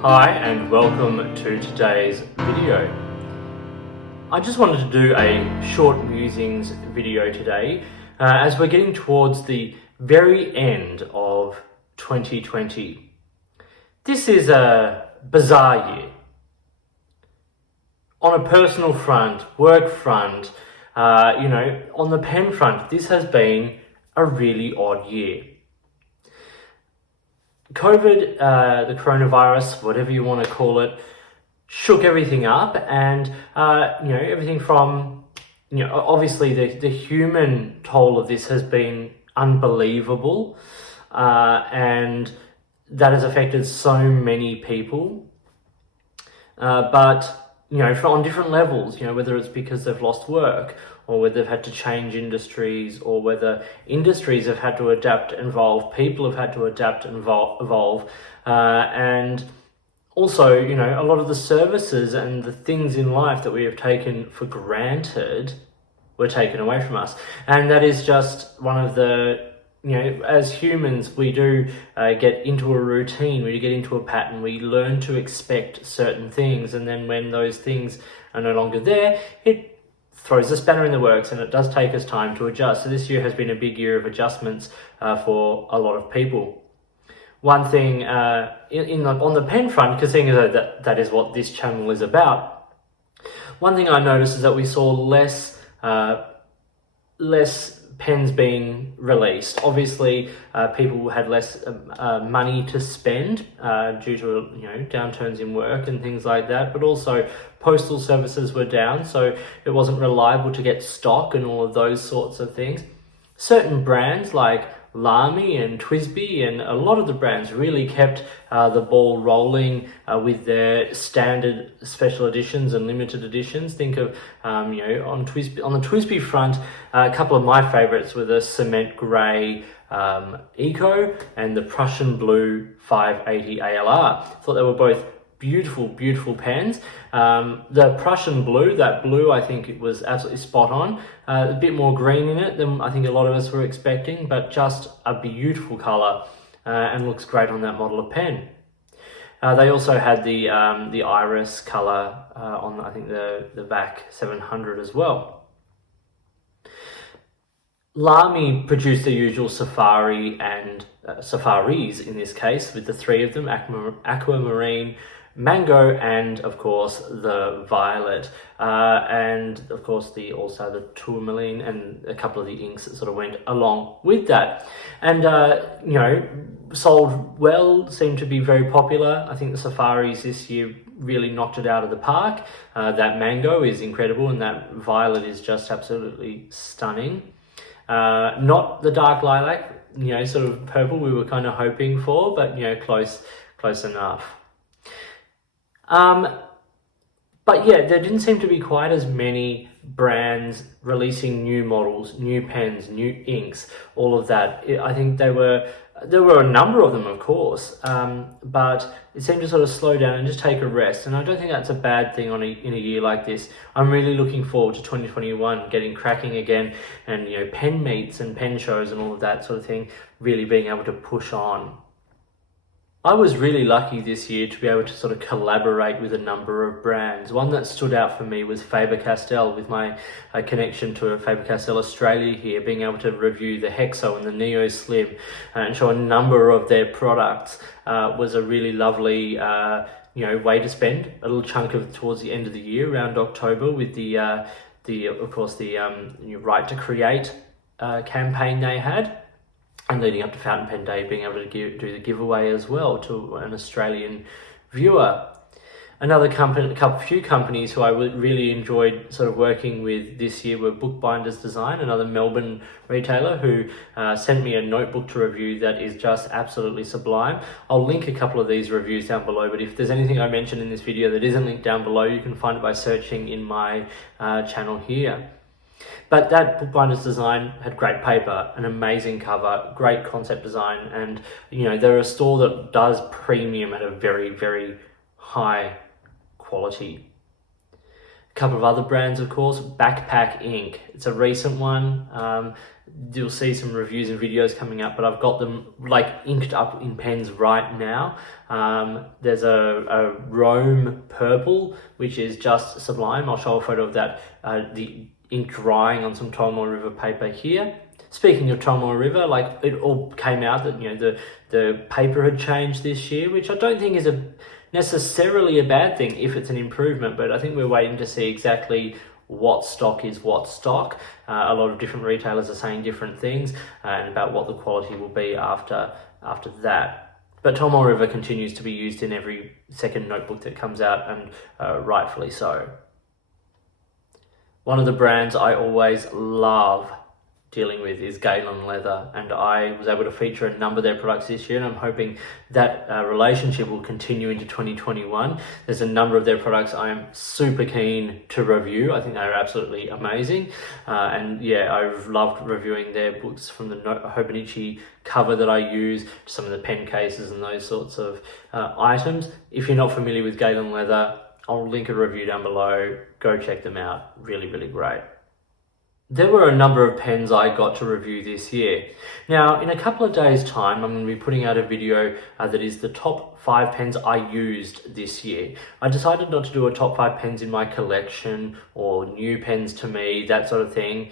Hi and welcome to today's video. I just wanted to do a short musings video today as we're getting towards the very end of 2020. This is a bizarre year. On a personal front, work front, on the pen front, this has been a really odd year. COVID, the coronavirus, whatever you want to call it, shook everything up, and everything from obviously the human toll of this has been unbelievable, and that has affected so many people. But on different levels, whether it's because they've lost work, or whether they've had to change industries, or whether industries have had to adapt and evolve, people have had to adapt and evolve, and also, a lot of the services and the things in life that we have taken for granted were taken away from us. And that is just one of the, as humans, we do get into a routine, we get into a pattern, we learn to expect certain things, and then when those things are no longer there, it throws a spanner in the works, and it does take us time to adjust. So this year has been a big year of adjustments for a lot of people. One thing on the pen front, because seeing as that is what this channel is about, one thing I noticed is that we saw less pens being released. Obviously, people had less money to spend due to downturns in work and things like that, but also postal services were down, so it wasn't reliable to get stock and all of those sorts of things. Certain brands like Lamy and Twsbi and a lot of the brands really kept the ball rolling with their standard special editions and limited editions. Think of on the Twsbi front, a couple of my favorites were the cement grey Eco and the Prussian blue 580 ALR. Thought they were both beautiful pens. The Prussian blue, that blue, I think it was absolutely spot on. A bit more green in it than I think a lot of us were expecting, but just a beautiful colour and looks great on that model of pen. They also had the iris colour on, I think, the VAC 700 as well. Lamy produced the usual safari and safaris in this case, with the three of them: aquamarine, mango, and of course the violet, and of course the tourmaline, and a couple of the inks that sort of went along with that, and sold well, seemed to be very popular. I think the safaris this year really knocked it out of the park. That mango is incredible, and that violet is just absolutely stunning. Not the dark lilac, sort of purple we were kind of hoping for, but close enough. But yeah, there didn't seem to be quite as many brands releasing new models, new pens, new inks, all of that. I think there were a number of them, of course, but it seemed to sort of slow down and just take a rest. And I don't think that's a bad thing in a year like this. I'm really looking forward to 2021 getting cracking again, and pen meets and pen shows and all of that sort of thing, really being able to push on. I was really lucky this year to be able to sort of collaborate with a number of brands. One that stood out for me was Faber-Castell, with my connection to Faber-Castell Australia here, being able to review the Hexo and the Neo Slim and show a number of their products was a really lovely way to spend a little chunk of towards the end of the year, around October, with the Right to Create campaign they had. And leading up to Fountain Pen Day, being able to do the giveaway as well to an Australian viewer. Another few companies who I really enjoyed sort of working with this year were Bookbinders Design, another Melbourne retailer who sent me a notebook to review that is just absolutely sublime. I'll link a couple of these reviews down below, but if there's anything I mentioned in this video that isn't linked down below, you can find it by searching in my channel here. But that Bookbinders Design had great paper, an amazing cover, great concept design, and they're a store that does premium at a very, very high quality. couple of other brands, of course. Backpack.ink, it's a recent one. You'll see some reviews and videos coming up, but I've got them like inked up in pens right now. There's a Rome purple, which is just sublime. I'll show a photo of that, the ink drying on some Tomoe River paper here. Speaking of Tomoe River, like, it all came out that, you know, the paper had changed this year, which I don't think is necessarily a bad thing if it's an improvement, but I think we're waiting to see exactly what stock is what stock. A lot of different retailers are saying different things and about what the quality will be after that. But Tomoe River continues to be used in every second notebook that comes out, and rightfully so. One of the brands I always love dealing with is Galen leather, and I was able to feature a number of their products this year, and I'm hoping that relationship will continue into 2021. There's a number of their products I am super keen to review. I think they're absolutely amazing, and yeah, I've loved reviewing their books, from the Hobonichi cover that I use to some of the pen cases and those sorts of items. If you're not familiar with Galen leather, I'll link a review down below. Go check them out. Really, really great. There were a number of pens I got to review this year. Now, in a couple of days' time, I'm going to be putting out a video that is the top 5 pens I used this year. I decided not to do a top 5 pens in my collection or new pens to me, that sort of thing,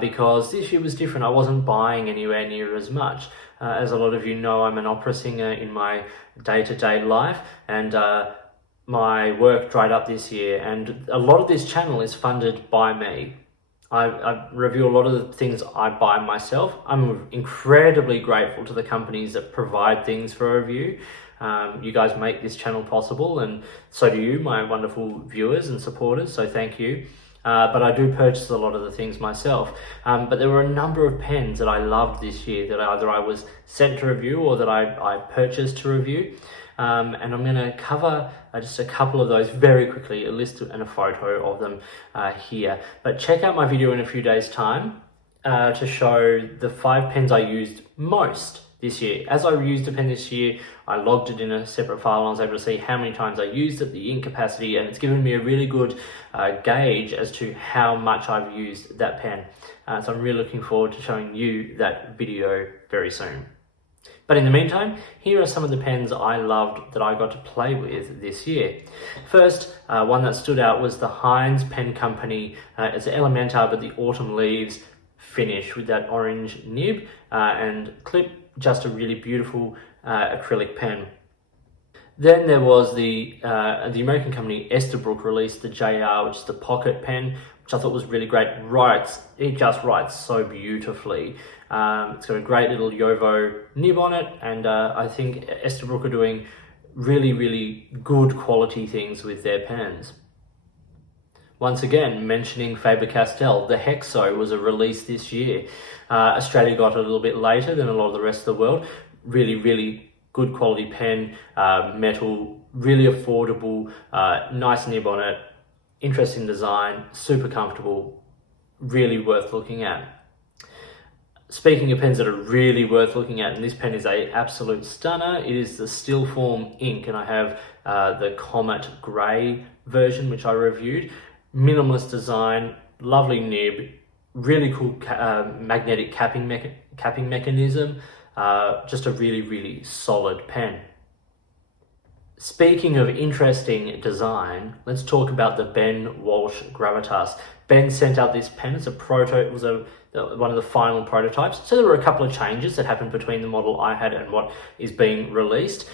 because this year was different. I wasn't buying anywhere near as much. As a lot of you know, I'm an opera singer in my day-to-day life, and my work dried up this year, and a lot of this channel is funded by me. I review a lot of the things I buy myself. I'm incredibly grateful to the companies that provide things for review. You guys make this channel possible, and so do you, my wonderful viewers and supporters, so thank you. But I do purchase a lot of the things myself. But there were a number of pens that I loved this year that either I was sent to review or that I purchased to review. And I'm going to cover just a couple of those very quickly, a list and a photo of them here. But check out my video in a few days' time to show the 5 pens I used most this year. As I used a pen this year, I logged it in a separate file, and I was able to see how many times I used it, the ink capacity, and it's given me a really good gauge as to how much I've used that pen. So I'm really looking forward to showing you that video very soon. But in the meantime, here are some of the pens I loved that I got to play with this year. First, one that stood out was the Hinze Pen Company. It's an Elementar, but the autumn leaves finish with that orange nib and clip. Just a really beautiful acrylic pen. Then there was the American company Esterbrook released the JR, which is the pocket pen, which I thought was really great. It just writes so beautifully. It's got a great little Yovo nib on it, and I think Esterbrook are doing really, really good quality things with their pens. Once again, mentioning Faber-Castell, the Hexo was a release this year. Australia got it a little bit later than a lot of the rest of the world. Really, really good quality pen, metal, really affordable, nice nib on it, interesting design, super comfortable, really worth looking at. Speaking of pens that are really worth looking at, and this pen is an absolute stunner, it is the Stilform ink, and I have the Comet grey version, which I reviewed. Minimalist design, lovely nib, really cool magnetic capping mechanism, just a really, really solid pen. Speaking of interesting design, let's talk about the Ben Walsh Gravitas. Ben sent out this pen. It's it was one of the final prototypes. So there were a couple of changes that happened between the model I had and what is being released.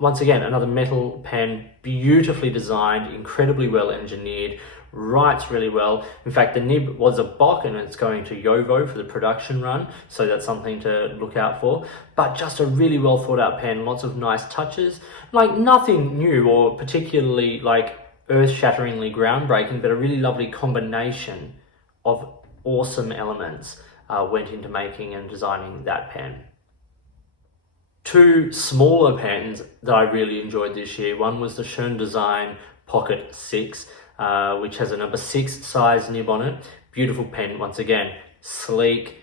Once again, another metal pen, beautifully designed, incredibly well engineered, writes really well. In fact, the nib was a Bock, and it's going to Yovo for the production run, so that's something to look out for. But just a really well thought out pen, lots of nice touches, like nothing new or particularly like earth-shatteringly groundbreaking, but a really lovely combination of awesome elements went into making and designing that pen. 2 smaller pens that I really enjoyed this year. One was the Schon Design Pocket 6, which has a number 6 size nib on it. Beautiful pen, once again, sleek,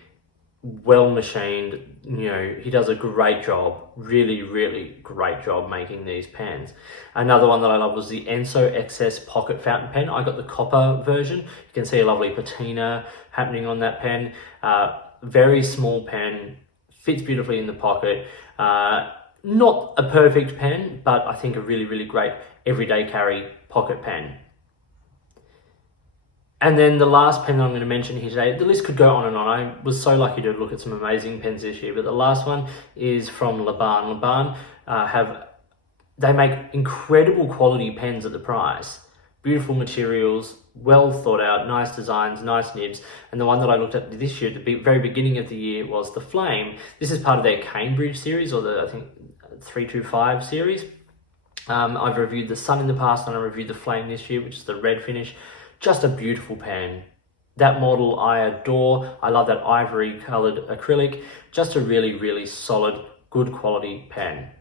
well machined. You know, he does a great job, really great job making these pens. Another one that I love was the Ensso XS Pocket Fountain Pen. I got the copper version. You can see a lovely patina happening on that pen. Very small pen, fits beautifully in the pocket. Not a perfect pen, but I think a really great everyday carry pocket pen. And then the last pen that I'm going to mention here today, the list could go on and on. I was so lucky to look at some amazing pens this year, but the last one is from Laban. Laban they make incredible quality pens at the price. Beautiful materials, well thought out, nice designs, nice nibs. And the one that I looked at this year, at the very beginning of the year, was the Flame. This is part of their Cambridge series, or the, I think, 325 series. I've reviewed the Sun in the past, and I reviewed the Flame this year, which is the red finish. Just a beautiful pen. That model I adore. I love that ivory colored acrylic. Just a really solid, good quality pen.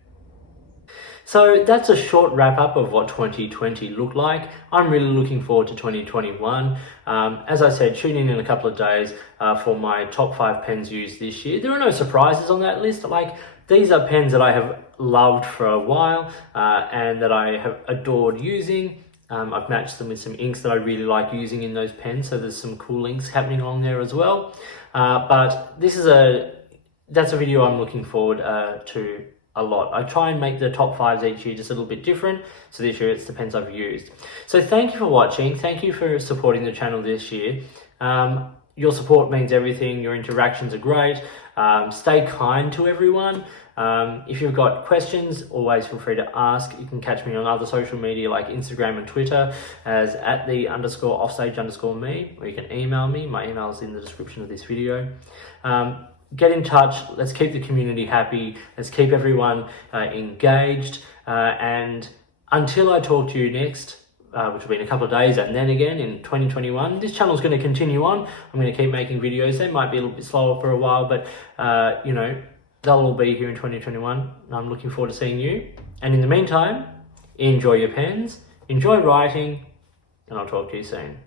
So that's a short wrap up of what 2020 looked like. I'm really looking forward to 2021. As I said, tune in a couple of days for my top 5 pens used this year. There are no surprises on that list. Like, these are pens that I have loved for a while and that I have adored using. I've matched them with some inks that I really like using in those pens, so there's some cool inks happening along there as well. But that's a video I'm looking forward to a lot. I try and make the top 5s each year just a little bit different, so this year it's the pens I've used. So thank you for watching, thank you for supporting the channel this year. Your support means everything, your interactions are great. Stay kind to everyone. If you've got questions, always feel free to ask. You can catch me on other social media like Instagram and Twitter as @the_offstage_me, or you can email me. My email is in the description of this video. Get in touch. Let's keep the community happy. Let's keep everyone engaged. And until I talk to you next, which will be in a couple of days, and then again in 2021, this channel is going to continue on. I'm going to keep making videos. They might be a little bit slower for a while, but you know, they'll all be here in 2021. I'm looking forward to seeing you. And in the meantime, enjoy your pens, enjoy writing, and I'll talk to you soon.